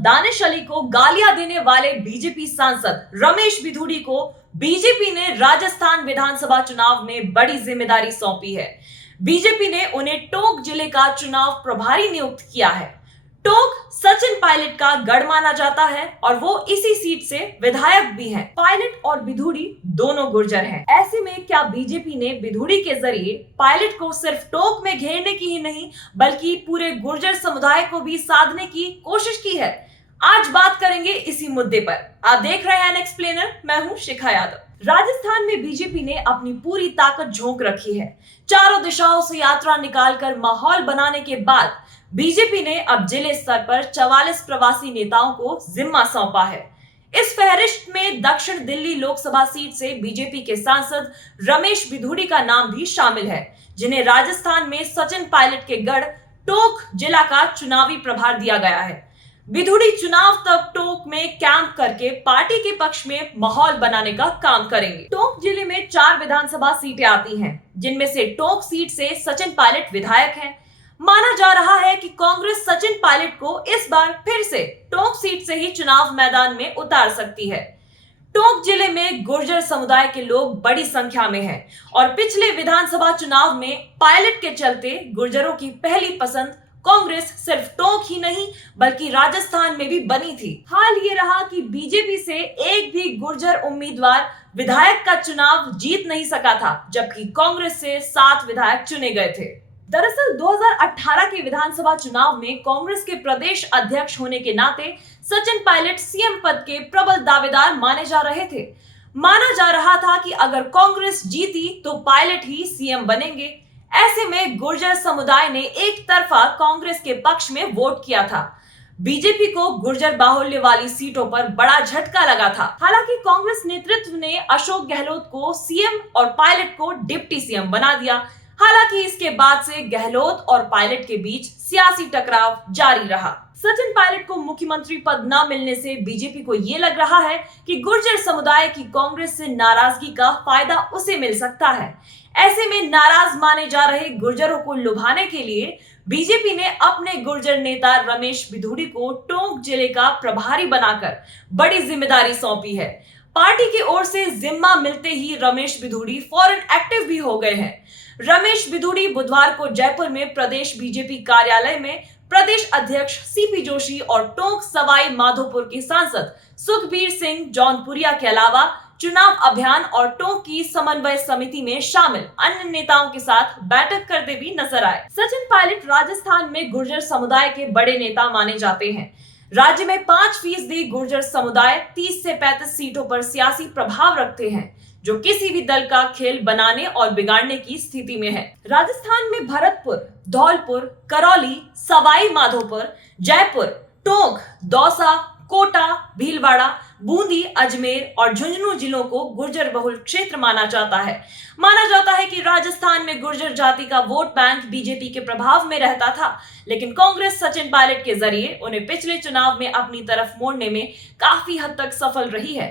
दानिश अली को गालियां देने वाले बीजेपी सांसद रमेश बिधूड़ी को बीजेपी ने राजस्थान विधानसभा चुनाव में बड़ी जिम्मेदारी सौंपी है। बीजेपी ने उन्हें टोंक जिले का चुनाव प्रभारी नियुक्त किया है। टोंक सचिन पायलट का गढ़ माना जाता है और वो इसी सीट से विधायक भी हैं। पायलट और बिधूड़ी दोनों गुर्जर हैं। ऐसे में क्या बीजेपी ने बिधूड़ी के जरिए पायलट को सिर्फ टोंक में घेरने की ही नहीं बल्कि पूरे गुर्जर समुदाय को भी साधने की कोशिश की है? आज बात करेंगे इसी मुद्दे पर। आप देख रहे हैं एक्सप्लेनर, मैं हूं शिखा यादव। राजस्थान में बीजेपी ने अपनी पूरी ताकत झोंक रखी है। चारों दिशाओं से यात्रा निकालकर माहौल बनाने के बाद बीजेपी ने अब जिले स्तर पर 44 प्रवासी नेताओं को जिम्मा सौंपा है। इस फहरिस्त में दक्षिण दिल्ली लोकसभा सीट से बीजेपी के सांसद रमेश बिधूड़ी का नाम भी शामिल है, जिन्हें राजस्थान में सचिन पायलट के गढ़ टोंक जिला का चुनावी प्रभार दिया गया है। बिधूड़ी चुनाव तक टोंक में कैंप करके पार्टी के पक्ष में माहौल बनाने का काम करेंगे। टोंक जिले में 4 विधानसभा सीटें आती हैं, जिनमें से टोंक सीट से सचिन पायलट विधायक हैं। माना जा रहा है कि कांग्रेस सचिन पायलट को इस बार फिर से टोंक सीट से ही चुनाव मैदान में उतार सकती है। टोंक जिले में गुर्जर समुदाय के लोग बड़ी संख्या में हैं और पिछले विधानसभा चुनाव में पायलट के चलते गुर्जरों की पहली पसंद कांग्रेस सिर्फ टोंक ही नहीं बल्कि राजस्थान में भी बनी थी। हाल ये रहा कि बीजेपी से एक भी गुर्जर उम्मीदवार विधायक का चुनाव जीत नहीं सका था, जबकि कांग्रेस से 7 विधायक चुने गए थे। दरअसल 2018 के विधानसभा चुनाव में कांग्रेस के प्रदेश अध्यक्ष होने के नाते सचिन पायलट सीएम पद के प्रबल दावेदार माने जा रहे थे। माना जा रहा था कि अगर कांग्रेस जीती तो पायलट ही सीएम बनेंगे। ऐसे में गुर्जर समुदाय ने एक तरफा कांग्रेस के पक्ष में वोट किया था। बीजेपी को गुर्जर बाहुल्य वाली सीटों पर बड़ा झटका लगा था। हालांकि कांग्रेस नेतृत्व ने अशोक गहलोत को सीएम और पायलट को डिप्टी सीएम बना दिया। हालांकि इसके बाद से गहलोत और पायलट के बीच सियासी टकराव जारी रहा। सचिन पायलट को मुख्यमंत्री पद न मिलने से बीजेपी को ये लग रहा है कि गुर्जर समुदाय की कांग्रेस से नाराजगी का फायदा उसे मिल सकता है। ऐसे में नाराज माने जा रहे गुर्जरों को लुभाने के लिए बीजेपी ने अपने गुर्जर नेता रमेश बिधूड़ी को टोंक जिले का प्रभारी बनाकर बड़ी जिम्मेदारी सौंपी है। पार्टी की ओर से जिम्मा मिलते ही रमेश बिधूड़ी फौरन एक्टिव भी हो गए हैं। रमेश बिधूड़ी बुधवार को जयपुर में प्रदेश बीजेपी कार्यालय में प्रदेश अध्यक्ष सीपी जोशी और टोंक सवाई माधोपुर के सांसद सुखबीर सिंह जौनपुरिया के अलावा चुनाव अभियान और टोंक की समन्वय समिति में शामिल अन्य नेताओं के साथ बैठक करते भी नजर आए। सचिन पायलट राजस्थान में गुर्जर समुदाय के बड़े नेता माने जाते हैं। राज्य में 5% गुर्जर समुदाय 30 से 35 सीटों पर सियासी प्रभाव रखते हैं, जो किसी भी दल का खेल बनाने और बिगाड़ने की स्थिति में है। राजस्थान में भरतपुर, धौलपुर, करौली, सवाई माधोपुर, जयपुर, टोंक, दौसा, कोटा, भीलवाड़ा, बूंदी, अजमेर और झुंझुनू जिलों को गुर्जर बहुल क्षेत्र माना जाता है। माना जाता है कि राजस्थान में गुर्जर जाति का वोट बैंक बीजेपी के प्रभाव में रहता था, लेकिन कांग्रेस सचिन पायलट के जरिए उन्हें पिछले चुनाव में अपनी तरफ मोड़ने में काफी हद तक सफल रही है।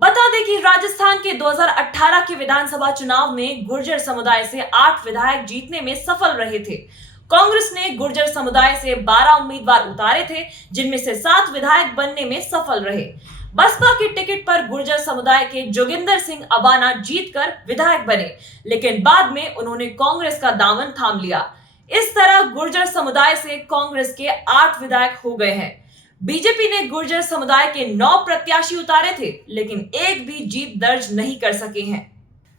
बता दें कि राजस्थान के 2018 के विधानसभा चुनाव में गुर्जर समुदाय से 8 विधायक जीतने में सफल रहे थे। कांग्रेस ने गुर्जर समुदाय से 12 उम्मीदवार उतारे थे, जिनमें से 7 विधायक बनने में सफल रहे। बसपा के टिकट पर गुर्जर समुदाय के जोगिंदर सिंह अबाना जीतकर विधायक बने, लेकिन बाद में उन्होंने कांग्रेस का दामन थाम लिया। इस तरह गुर्जर समुदाय से कांग्रेस के 8 विधायक हो गए हैं। बीजेपी ने गुर्जर समुदाय के 9 प्रत्याशी उतारे थे, लेकिन एक भी जीत दर्ज नहीं कर सके हैं।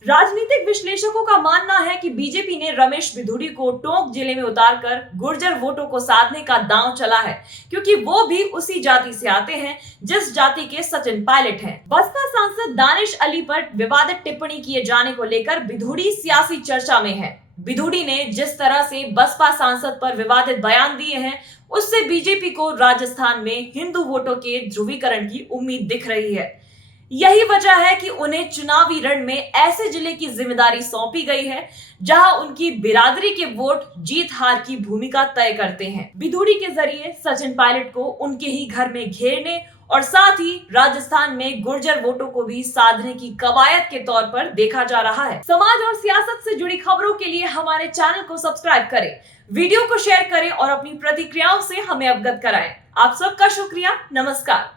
राजनीतिक विश्लेषकों का मानना है कि बीजेपी ने रमेश बिधूड़ी को टोंक जिले में उतारकर गुर्जर वोटों को साधने का दांव चला है, क्योंकि वो भी उसी जाति से आते हैं जिस जाति के सचिन पायलट हैं। बसपा सांसद दानिश अली पर विवादित टिप्पणी किए जाने को लेकर बिधूड़ी सियासी चर्चा में है। बिधूड़ी ने जिस तरह से बसपा सांसद पर विवादित बयान दिए हैं, उससे बीजेपी को राजस्थान में हिंदू वोटों के ध्रुवीकरण की उम्मीद दिख रही है। यही वजह है कि उन्हें चुनावी रण में ऐसे जिले की जिम्मेदारी सौंपी गई है जहां उनकी बिरादरी के वोट जीत हार की भूमिका तय करते हैं। बिधूड़ी के जरिए सचिन पायलट को उनके ही घर में घेरने और साथ ही राजस्थान में गुर्जर वोटों को भी साधने की कवायद के तौर पर देखा जा रहा है। समाज और सियासत से जुड़ी खबरों के लिए हमारे चैनल को सब्सक्राइब करें, वीडियो को शेयर करें और अपनी प्रतिक्रियाओं से हमें अवगत कराएं। आप सबका शुक्रिया। नमस्कार।